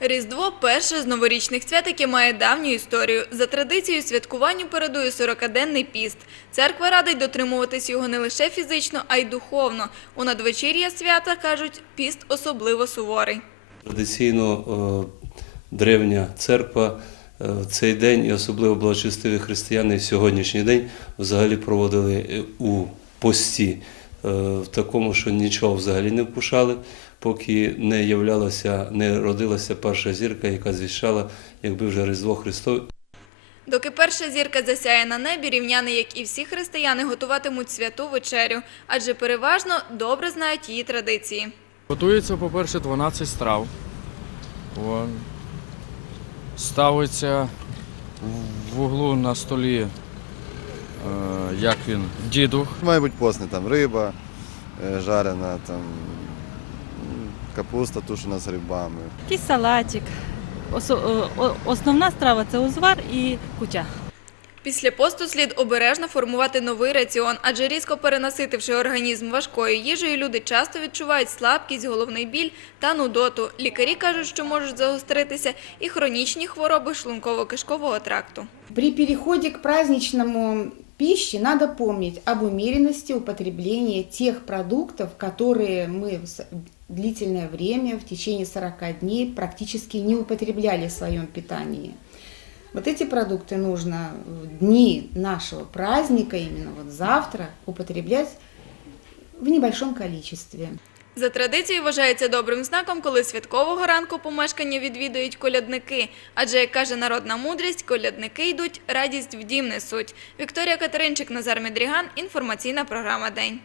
Різдво перше з новорічних свят, яке має давню історію. За традицією святкуванню передує 40-денний піст. Церква радить дотримуватись його не лише фізично, а й духовно. У надвечір'я свята, кажуть, піст особливо суворий. Традиційно е, древня церква е, в цей день і особливо благочестиві християни сьогоднішній день взагалі проводили е, у пості, е, в такому, що нічого взагалі не вкушали, поки не являлася, не родилася перша зірка, яка звіщала, якби вже Різдво Христове. Доки перша зірка засяє на небі, рівняни, як і всі християни, готуватимуть святу вечерю, адже переважно добре знають її традиції. Готується, по-перше, 12 страв. Ставиться в углу на столі, е, як він, дідух. Має бути постне, там риба е, жарена, там капуста тушена з грибами. Якийсь салатик. О- Основна страва це узвар і кутя. Після посту слід обережно формувати новий раціон, адже різко перенаситивши організм важкою їжею, люди часто відчувають слабкість, головний біль та нудоту. Лікарі кажуть, що можуть загостритися і хронічні хвороби шлунково-кишкового тракту. При переходе к праздничному пище надо помнить об умеренности употребления тех продуктов, которые мы длительное время, в течение 40 дней, практически не употребляли в своем питании. Вот эти продукты нужно в дни нашего праздника, именно вот завтра, употреблять в небольшом количестве. За традицією вважається добрим знаком, коли святкового ранку помешкання відвідують колядники. Адже, як каже народна мудрість, колядники йдуть, радість в дім несуть. Вікторія Катеринчик, Назар Медріган, інформаційна програма День.